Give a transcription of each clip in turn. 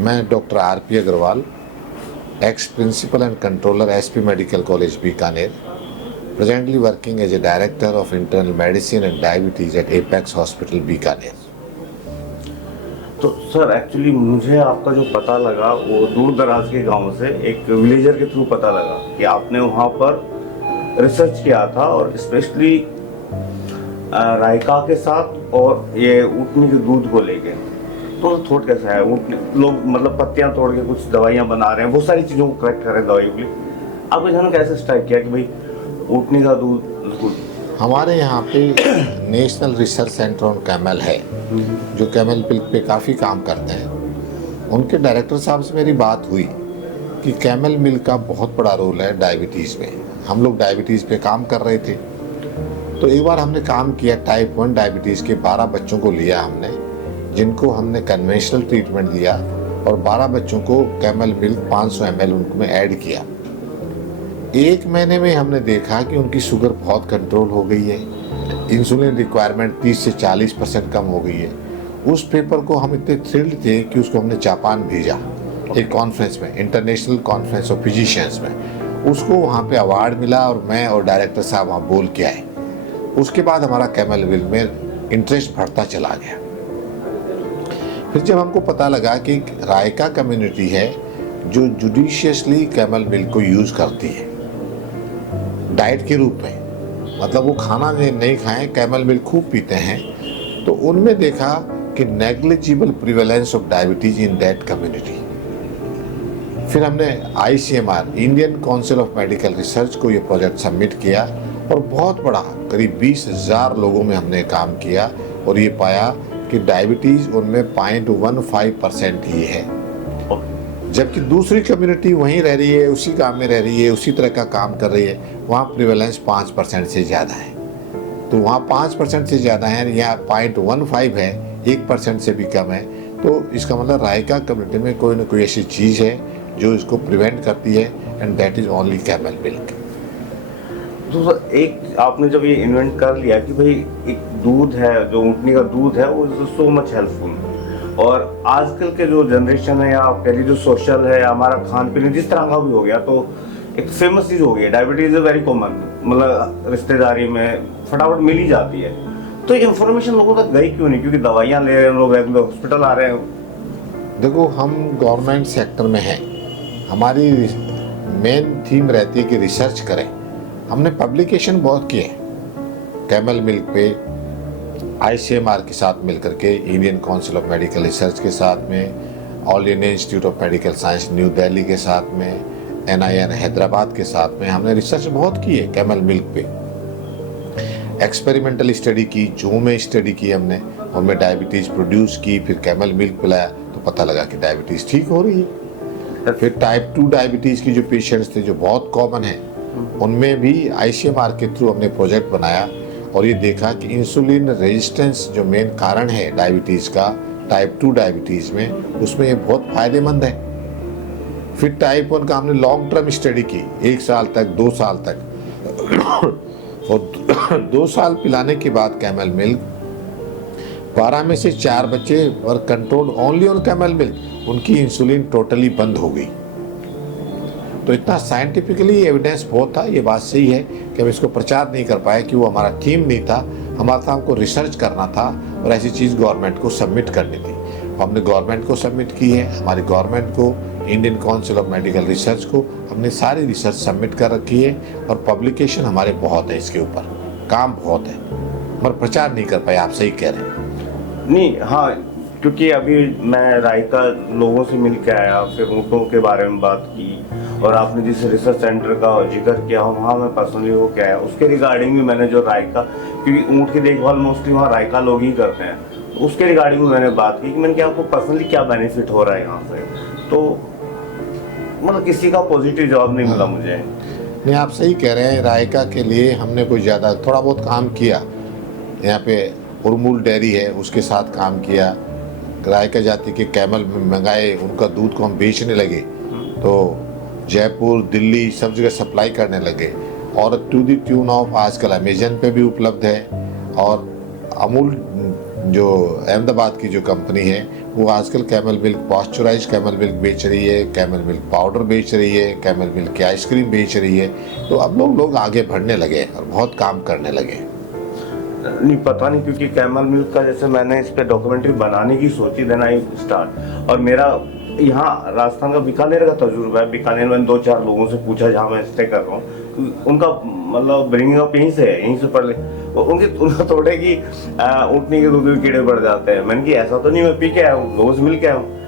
मैं doctor R P. Agrawal, ex principal and controller S P medical college Bikaner, presently working as a director of internal medicine and diabetes at Apex Hospital Bikaner. तो sir actually मुझे आपका जो पता लगा वो दूर दराज के गांव से एक विलेजर के थ्रू पता लगा कि आपने वहाँ पर रिसर्च किया था और स्पेशली रायका के साथ और ये ऊँटनी के दूध को लेके। तो थोड़ा कैसा है, लोग मतलब पत्तियाँ तोड़ के कुछ दवाइयाँ बना रहे हैं, बहुत सारी चीज़ों को कलेक्ट कर रहे हैं दवाइयों के लिए। आपको जानो कैसे स्ट्राइक किया कि भाई ऊँटनी का दूध? हमारे यहाँ पे national research centre on camel है जो कैमल मिल्क पे काफ़ी काम करते हैं। उनके डायरेक्टर साहब से मेरी बात हुई कि कैमल मिल्क का बहुत बड़ा रोल है डायबिटीज़ में। हम लोग डायबिटीज़ पे काम कर रहे थे, तो एक बार हमने काम किया, टाइप 1 डायबिटीज़ के 12 बच्चों को लिया हमने, जिनको हमने कन्वेंशनल ट्रीटमेंट दिया और 12 बच्चों को कैमल मिल्क 500 ml उनमें ऐड किया। 1 महीने में हमने देखा कि उनकी शुगर बहुत कंट्रोल हो गई है, इंसुलिन रिक्वायरमेंट 30 से 40% कम हो गई है। उस पेपर को हम इतने थ्रिल्ड थे कि उसको हमने जापान भेजा एक कॉन्फ्रेंस में, इंटरनेशनल कॉन्फ्रेंस ऑफ फिजिशियंस में। उसको वहाँ पे अवार्ड मिला और मैं और डायरेक्टर साहब वहाँ बोल के आए। उसके बाद हमारा कैमल मिल्क में इंटरेस्ट बढ़ता चला गया। फिर जब हमको पता लगा कि रायका कम्युनिटी है जो जुडिशियसली कैमल मिल्क को यूज़ करती है डाइट के रूप में, मतलब वो खाना नहीं खाएं, कैमल मिल्क खूब पीते हैं, तो उनमें देखा कि negligible prevalence of diabetes in that community. फिर हमने ICMR, Indian council of medical research को ये प्रोजेक्ट सबमिट किया और बहुत बड़ा, करीब 20,000 लोगों में हमने काम किया और ये पाया कि डायबिटीज़ उनमें 0.15% ही है, जबकि दूसरी कम्युनिटी वहीं रह रही है, उसी गांव में रह रही है, उसी तरह का काम कर रही है, वहाँ प्रिवेलेंस 5% से ज़्यादा है। तो वहाँ 5% से ज़्यादा है, यहाँ 0.15 है, 1% से भी कम है। तो इसका मतलब रायका कम्युनिटी में कोई ना कोई ऐसी चीज़ है जो इसको प्रिवेंट करती है, and that is only camel milk. तो एक आपने जब ये इन्वेंट कर लिया कि भाई एक दूध है जो ऊँटनी का दूध है वो इज सो मच हेल्पफुल, और आजकल के जो जनरेशन है या आप कह लीजिए जो सोशल है, हमारा खान पीन जिस तरह का भी हो गया, तो एक फेमस चीज़ हो गई है, डायबिटीज़ इज वेरी कॉमन, मतलब रिश्तेदारी में फटाफट मिल ही जाती है। तो इन्फॉर्मेशन लोगों तक गई क्यों नहीं? क्योंकि दवाइयाँ ले रहे हैं लोग, रेगुलर हॉस्पिटल आ रहे हैं। देखो, हम गवर्नमेंट सेक्टर में हैं, हमारी मेन थीम रहती है कि रिसर्च करें। हमने पब्लिकेशन बहुत किए कैमल मिल्क पे, ICMR के साथ मिलकर के, Indian council of medical research के साथ में, all India institute of medical science new Delhi के साथ में, NIN हैदराबाद के साथ में हमने रिसर्च बहुत की है कैमल मिल्क पे। एक्सपेरिमेंटल स्टडी की, जू में स्टडी की हमने, उनमें डायबिटीज़ प्रोड्यूस की, फिर कैमल मिल्क पिलाया तो पता लगा कि डायबिटीज़ ठीक हो रही है। फिर टाइप 2 डायबिटीज़ की जो पेशेंट्स थे जो बहुत कॉमन है, उनमें भी ICMR के थ्रू हमने प्रोजेक्ट बनाया और ये देखा कि इंसुलिन रेजिस्टेंस जो मेन कारण है डायबिटीज़ का, टाइप 2 डायबिटीज़ में, उसमें ये बहुत फ़ायदेमंद है। फिर टाइप 1 का हमने लॉन्ग टर्म स्टडी की, 1 साल तक, 2 साल तक और 2 साल पिलाने के बाद कैमल मिल्क 12 में से 4 बच्चे were control only on camel milk, उनकी इंसुलिन टोटली बंद हो गई। तो इतना साइंटिफिकली एविडेंस बहुत था, ये बात सही है कि हम इसको प्रचार नहीं कर पाए कि वो हमारा थीम नहीं था। हमारा था हमको रिसर्च करना था और ऐसी चीज़ गवर्नमेंट को सबमिट करनी थी। हमने गवर्नमेंट को सबमिट की है, हमारी गवर्नमेंट को, Indian council of medical research को हमने सारी रिसर्च सबमिट कर रखी है और पब्लिकेशन हमारे बहुत है, इसके ऊपर काम बहुत है, मगर प्रचार नहीं कर पाए। आप सही कह रहे हैं। नहीं, हाँ, क्योंकि अभी मैं रायका लोगों से मिल के आया, फिर ऊँटों के बारे में बात की, और आपने जिस रिसर्च सेंटर का जिक्र किया वहाँ मैं पर्सनली हो के आया, उसके रिगार्डिंग भी मैंने जो रायका, क्योंकि ऊँट की देखभाल मोस्टली वहाँ रायका लोग ही करते हैं, तो उसके रिगार्डिंग भी मैंने बात की कि मैंने क्या आपको पर्सनली क्या बेनिफिट हो रहा है यहाँ से। तो मतलब किसी का पॉजिटिव जवाब नहीं मिला मुझे। नहीं, आप सही कह रहे हैं। रायका के लिए हमने कोई ज़्यादा, थोड़ा बहुत काम किया। यहाँ पे उर्मुल डेयरी है, उसके साथ काम किया, रायका जाति के कैमल मंगाए, उनका दूध को हम बेचने लगे, तो जयपुर, दिल्ली, सब जगह सप्लाई करने लगे, और टू द ट्यून ऑफ आजकल अमेजन पे भी उपलब्ध है, और अमूल जो अहमदाबाद की जो कंपनी है वो आजकल camel milk, pasteurise camel milk बेच रही है, कैमल मिल्क पाउडर बेच रही है, कैमल मिल्क की आइसक्रीम बेच रही है। तो अब लोग आगे बढ़ने लगे और बहुत काम करने लगे। नहीं पता नहीं, क्योंकि कैमल मिल्क का जैसे मैंने इस पे डॉक्यूमेंट्री बनाने की सोची, देन आई स्टार्ट। और मेरा यहाँ राजस्थान का बीकानेर का तजुर्बा है। बीकानेर में 2-4 लोगों से पूछा जहाँ मैं स्टे कर रहा हूँ, उनका मतलब ब्रिंगिंग अप यहीं से है, यहीं से पढ़ ले। उनका थोड़े कि ऊँटनी के दूध में कीड़े पड़ जाते हैं। मैंने कि ऐसा तो नहीं, मैं पी के आया हूँ, लोगों से मिल के आया हूँ।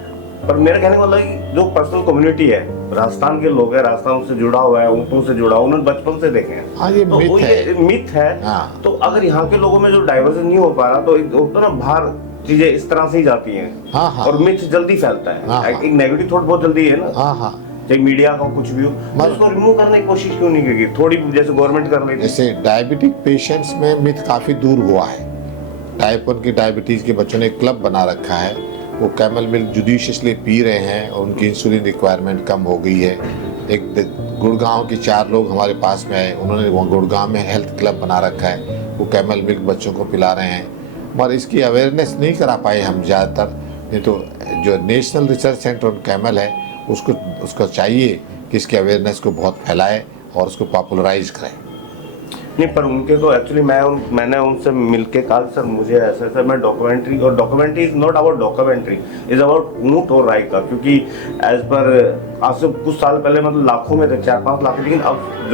पर मेरा कहने का मतलब कि जो पर्सनल कम्युनिटी है, राजस्थान के लोग हैं, राजस्थान से जुड़ा हुआ है, ऊँटों से जुड़ा हुआ, उन्होंने बचपन से देखे हैं। हाँ, ये तो मिथ है। मिथ है। हाँ। तो अगर यहाँ के लोगों में जो डाइवर्जन नहीं हो पा रहा, तो ना बाहर चीजें इस तरह से ही जाती हैं। हाँ, हाँ। और मिथ जल्दी फैलता है। हाँ, हाँ। एक नेगेटिव थॉट बहुत जल्दी है ना। हाँ, हाँ। चाहे मीडिया का कुछ भी हो, तो उसको रिमूव करने की कोशिश क्यों नहीं की थोड़ी, जैसे गवर्नमेंट कर रही थी। जैसे डायबिटिक पेशेंट्स में मिथ काफ़ी दूर हुआ है। टाइप 1 की डायबिटीज़ के बच्चों ने एक क्लब बना रखा है, वो कैमल मिल्क जुडिशियसली पी रहे हैं और उनकी इंसुलिन रिक्वायरमेंट कम हो गई है। एक गुड़गांव के 4 लोग हमारे पास में आए, उन्होंने वो गुड़गांव में हेल्थ क्लब बना रखा है, वो कैमल मिल्क बच्चों को पिला रहे हैं। मगर इसकी अवेयरनेस नहीं करा पाए हम ज़्यादातर। नहीं तो जो national research centre on camel है उसको चाहिए कि इसके अवेयरनेस को बहुत फैलाए और उसको पॉपुलराइज करें। नहीं, पर उनके तो एक्चुअली मैंने उनसे मिलके कहा सर मुझे ऐसा मैं डॉक्यूमेंट्री, और documentary is not about documentary, is about ऊँट और राय का। क्योंकि एज पर आज से कुछ साल पहले मतलब लाखों में थे, 4-5 लाख, लेकिन अब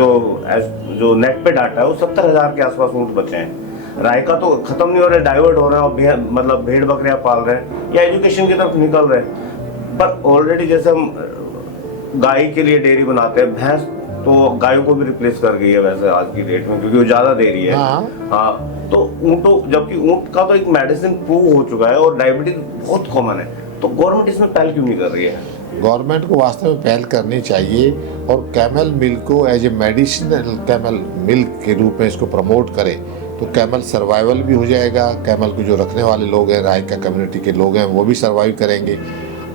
जो नेट पे डाटा है वो 70,000 के आसपास ऊँट बचे हैं। राय का तो खत्म नहीं हो रहा है, डाइवर्ट हो रहे हैं, और मतलब भेड़ बकरियां पाल रहे हैं या एजुकेशन की तरफ निकल रहे हैं। पर ऑलरेडी जैसे हम गाय के लिए डेयरी बनाते हैं, भैंस तो गायों को भी रिप्लेस कर गई है वैसे आज की डेट में, क्योंकि वो ज्यादा दे रही है। हाँ। तो ऊँटों, जबकि ऊँट का तो एक मेडिसिन प्रूव हो चुका है और डायबिटीज बहुत कॉमन है, तो गवर्नमेंट इसमें पहल क्यों नहीं कर रही है? गवर्नमेंट को वास्तव में पहल करनी चाहिए और कैमल मिल्क को as a medicinal camel milk के रूप में इसको प्रमोट करे, तो कैमल सर्वाइवल भी हो जाएगा। कैमल को जो रखने वाले लोग हैं, राय का कम्युनिटी के लोग हैं, वो भी सर्वाइव करेंगे।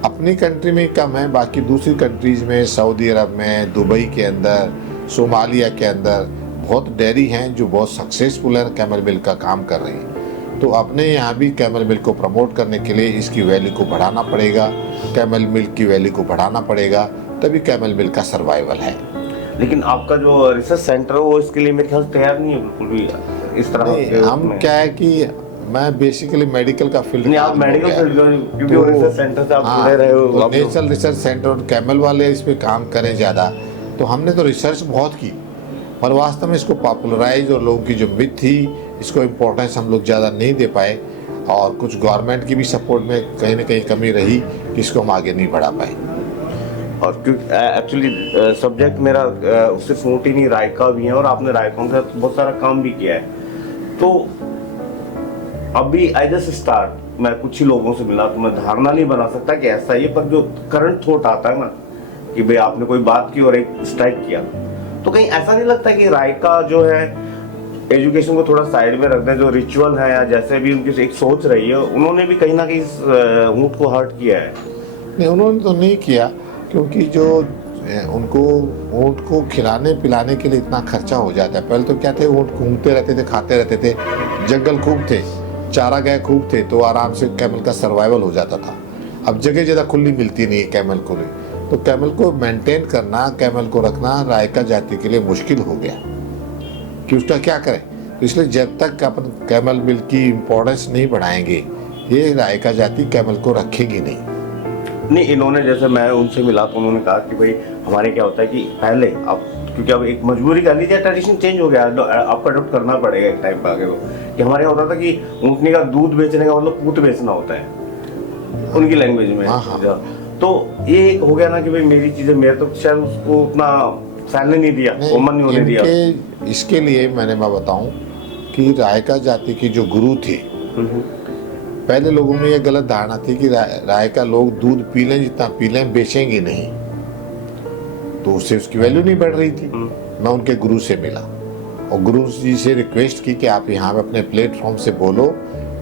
अपनी कंट्री में कम है, बाकी दूसरी कंट्रीज़ में, सऊदी अरब में, दुबई के अंदर, सोमालिया के अंदर बहुत डेयरी हैं जो बहुत सक्सेसफुल है, कैमल मिल्क का काम कर रही हैं। तो अपने यहाँ भी कैमल मिल्क को प्रमोट करने के लिए इसकी वैल्यू को बढ़ाना पड़ेगा, कैमल मिल्क की वैल्यू को बढ़ाना पड़ेगा, तभी कैमल मिल्क का सर्वाइवल है। लेकिन आपका जो रिसर्च सेंटर है वो इसके लिए मेरे ख्याल से तैयार नहीं है बिल्कुल भी इस तरह के। हम क्या है कि मैं बेसिकली मेडिकल का फील्ड, नहीं आप मेडिकल फील्ड क्योंकि वो रिसर्च सेंटर से आप जुड़े रहे हो। तो नेशनल रिसर्च सेंटर और कैमल वाले इस पे काम करें ज़्यादा, तो हमने तो रिसर्च बहुत की, पर वास्तव में इसको पॉपुलराइज और लोगों की जो मिथ थी इसको इम्पोर्टेंस हम लोग ज़्यादा नहीं दे पाए, और कुछ गवर्नमेंट की भी सपोर्ट में कहीं ना कहीं कमी रही कि इसको हम आगे नहीं बढ़ा पाए। और क्योंकि एक्चुअली सब्जेक्ट मेरा सिर्फ ऊँट ही नहीं, रायका भी है, और आपने रायकों के साथ बहुत सारा काम भी किया है। तो अभी आई जस्ट स्टार्ट, मैं कुछ ही लोगों से मिला, तो मैं धारणा नहीं बना सकता कि ऐसा ही है, पर जो करंट थॉट आता है ना कि भाई आपने कोई बात की और एक स्ट्राइक किया, तो कहीं ऐसा नहीं लगता कि रायका जो है एजुकेशन को थोड़ा साइड में रख दें, जो रिचुअल है या जैसे भी उनकी एक सोच रही है, उन्होंने भी कहीं ना कहीं ऊँट को हर्ट किया है? नहीं, उन्होंने तो नहीं किया, क्योंकि जो उनको ऊँट को खिलाने पिलाने के लिए इतना खर्चा हो जाता है। पहले तो क्या थे, ऊँट घूमते रहते थे, खाते रहते थे, जंगल खूब थे, चारा गाय खूब थे, तो आराम से कैमल का सर्वाइवल हो जाता था। अब जगह ज़्यादा खुली मिलती नहीं है कैमल को, तो कैमल को मेंटेन करना, कैमल को रखना रायका जाति के लिए मुश्किल हो गया कि उसका क्या करें। तो इसलिए जब तक अपन कैमल मिल्क की इम्पोर्टेंस नहीं बढ़ाएंगे, ये रायका जाति कैमल को रखेगी नहीं। इन्होंने, जैसे मैं उनसे मिला तो उन्होंने कहा कि भाई हमारे क्या होता है कि पहले आप, क्योंकि अब एक मजबूरी कर लीजिए, ट्रेडिशन चेंज हो गया, आपको अडोप्ट करना पड़ेगा एक टाइम पे आगे को, कि हमारे यहाँ होता था कि ऊँटनी का दूध बेचने का मतलब पूत बेचना होता है उनकी लैंग्वेज में। तो ये एक हो गया ना कि भाई मेरी चीजें, मेरे तो शायद उसको उतना फैलने नहीं दिया, कॉमन नहीं होने दिया। इसके लिए मैं बताऊं कि रायका जाति की जो गुरु थी, पहले लोगों में ये गलत धारणा थी कि रायका लोग दूध पी लें, जितना पी लें बेचेंगे नहीं, तो उससे उसकी वैल्यू नहीं बढ़ रही थी। मैं उनके गुरु से मिला और गुरु जी से रिक्वेस्ट की कि आप यहाँ पे अपने प्लेटफॉर्म से बोलो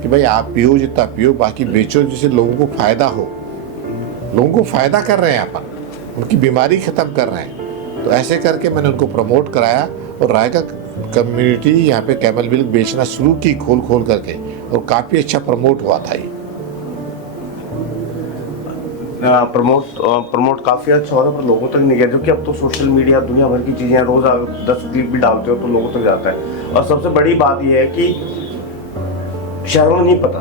कि भाई आप पियो जितना पियो, बाकी बेचो जिससे लोगों को फायदा हो। लोगों को फायदा कर रहे हैं अपन, उनकी बीमारी खत्म कर रहे हैं। तो ऐसे करके मैंने उनको प्रमोट कराया और रायका कम्युनिटी यहाँ पे कैमल मिल्क बेचना शुरू की खोल खोल करके, और काफ़ी अच्छा प्रमोट हुआ था ये। प्रमोट काफी अच्छा हो रहा है पर लोगों तक नहीं गया, क्योंकि अब तो सोशल मीडिया दुनिया भर की चीजें हैं, रोज आप 10 क्लिप भी डालते हो तो लोगों तक जाता है। और सबसे बड़ी बात यह है कि शहरों में नहीं पता,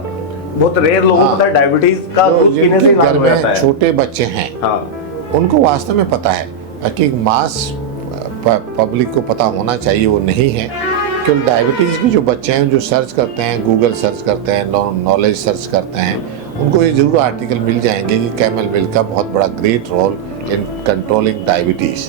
बहुत रेयर लोगों को पता है डायबिटीज का जो दूध पीने से जिनके इलाज घर हो में जाता है। छोटे बच्चे हैं हाँ उनको वास्तव में पता है कि मास पब्लिक को पता होना चाहिए, वो नहीं है। केवल डायबिटीज़ के जो बच्चे हैं जो सर्च करते हैं, गूगल सर्च करते हैं, नॉलेज सर्च करते हैं, उनको ये ज़रूर आर्टिकल मिल जाएंगे कि कैमल मिल्क का बहुत बड़ा great role in controlling diabetes.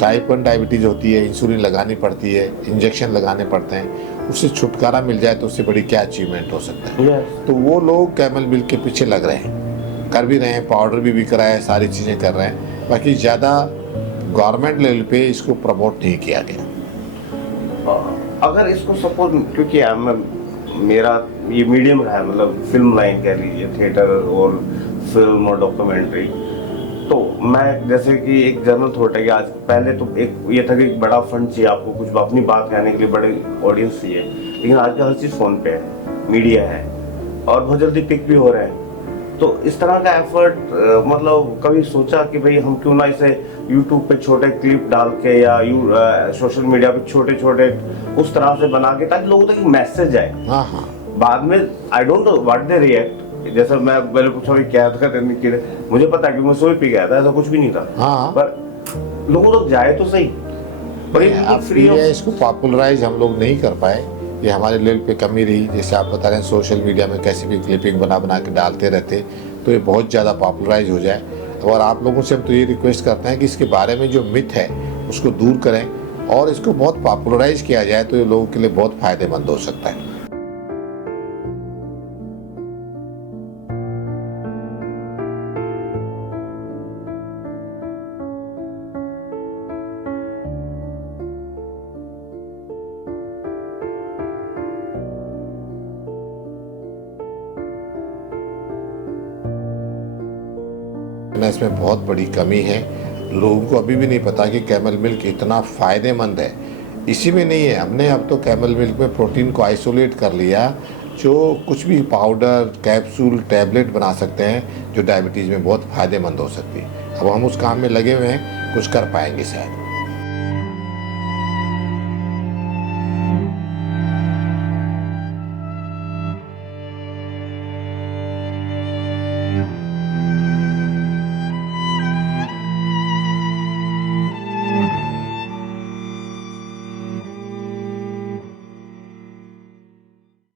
Type 1 diabetes होती है, इंसुलिन लगानी पड़ती है, इंजेक्शन लगाने पड़ते हैं, उससे छुटकारा मिल जाए तो उससे बड़ी क्या अचीवमेंट हो सकता है। yes. तो वो लोग कैमल मिल्क के पीछे लग रहे हैं, कर भी रहे हैं, पाउडर भी बिक रहा है, सारी चीज़ें कर रहे हैं। बाकी ज़्यादा गवर्नमेंट लेवल पे इसको प्रमोट नहीं किया गया। अगर इसको सपोज, क्योंकि मेरा ये मीडियम रहा है, मतलब फिल्म लाइन कह लीजिए, थिएटर और फिल्म और डॉक्यूमेंट्री, तो मैं जैसे कि एक जनरल थॉट है कि आज पहले तो एक ये था कि एक बड़ा फंड चाहिए आपको, कुछ अपनी बात कहने के लिए बड़े ऑडियंस चाहिए, लेकिन आज का हर चीज़ फोन पे है, मीडिया है और बहुत जल्दी पिक भी हो रहे हैं। तो इस तरह का एफर्ट मतलब कभी सोचा कि भाई हम क्यों ना इसे यूट्यूब पे छोटे क्लिप डाल के या सोशल मीडिया पे छोटे छोटे उस तरह से बना के, ताकि लोगों तक एक मैसेज जाए। हाँ हाँ, बाद में I don't know what they react, जैसा मैं पहले पूछा भाई क्या था कि मुझे पता है कि मैं सोई पी गया था, ऐसा कुछ भी नहीं था। हाँ। पर लोगों तक जाए तो सही। पर अब फ्री ये इसको पॉपुलराइज हम लोग नहीं कर पाए, ये हमारे लेवल पे कमी रही। जैसे आप बता रहे हैं सोशल मीडिया में कैसी भी क्लिपिंग बना बना के डालते रहते, तो ये बहुत ज़्यादा पॉपुलराइज हो जाए। और आप लोगों से हम तो ये रिक्वेस्ट करते हैं कि इसके बारे में जो मिथ है उसको दूर करें और इसको बहुत पॉपुलराइज किया जाए, तो ये लोगों के लिए बहुत फ़ायदेमंद हो सकता है। इसमें बहुत बड़ी कमी है, लोगों को अभी भी नहीं पता कि कैमल मिल्क इतना फ़ायदेमंद है। इसी में नहीं है, हमने अब तो कैमल मिल्क में प्रोटीन को आइसोलेट कर लिया, जो कुछ भी पाउडर, कैप्सूल, टैबलेट बना सकते हैं, जो डायबिटीज़ में बहुत फ़ायदेमंद हो सकती है। अब हम उस काम में लगे हुए हैं, कुछ कर पाएंगे शायद।